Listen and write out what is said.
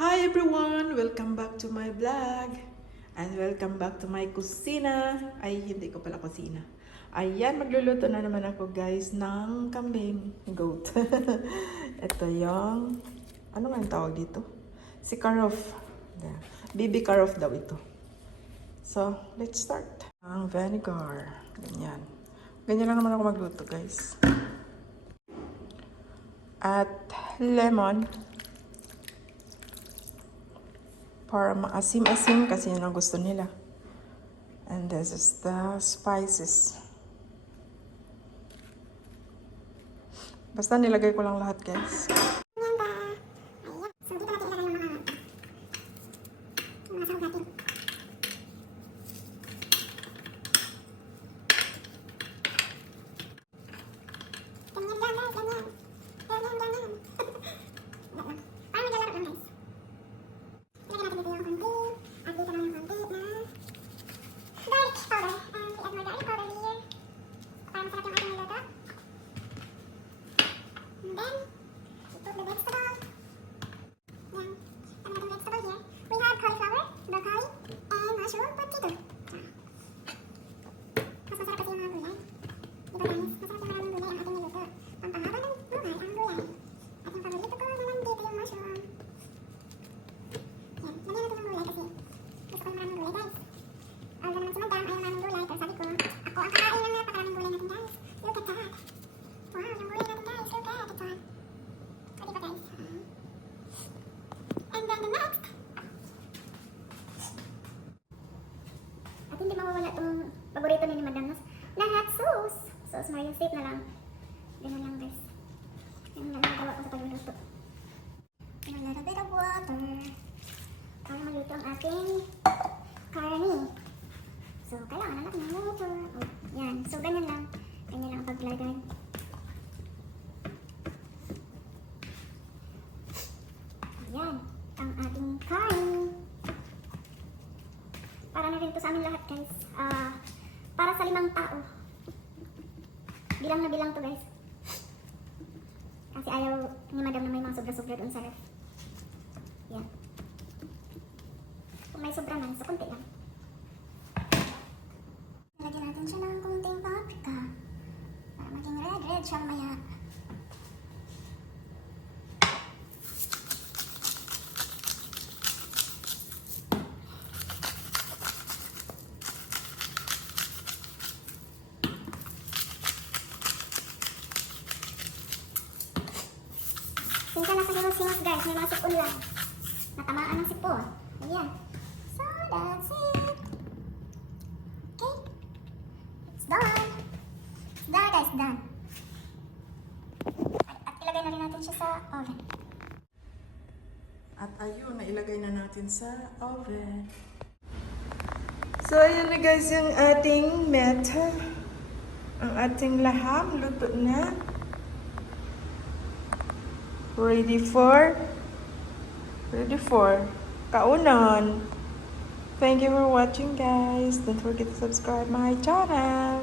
Hi everyone! Welcome back to my vlog. And welcome back to my kusina. Ay, hindi ko pala kusina. Ayan, magluluto na naman ako guys ng kambing goat. Ito yung, ano nga yung tawag dito? Si Karof. Yeah. Bibi Karof daw ito. So, let's start. Ang vinegar. Ganyan. Ganyan lang naman ako magluto guys. At lemon. Para maasim-asim kasi yun ang gusto nila. And this is the spices. Basta nilagay ko lang lahat guys. Hindi mawawala itong paborito ni Madam. Lahat sauce. Sauce Mario safe na lang. Ganun lang guys. Ganun lang nagawa ko sa pagluluto. A little bit of water. Para maluto ang ating karne. So, kailangan na natin ng water. Oh, yan. So, ganyan lang. Ganyan lang paglagay. Yan. Ang ating karne. Para na rin ito sa amin lahat guys. Para sa 5 tao. Bilang na bilang to guys. Kasi ayaw ni Madam na may mga sobra-sobra doon sa ref. Yan. Kung may sobra man, so konti lang. Nalagyan natin siya ng konting paprika. Para maging red siya maya. Sinsa na sa singos guys, may mga sipon lang. Natamaan ng sipon. Ayan. So, that's it. Okay. It's done. It's done guys, done. At ilagay na rin natin siya sa oven. At ayun, nailagay na natin sa oven. So, ayun na guys yung ating meta. Ang ating laham, luto na. Ready for kaunan. Thank you for watching guys. Don't forget to subscribe my channel.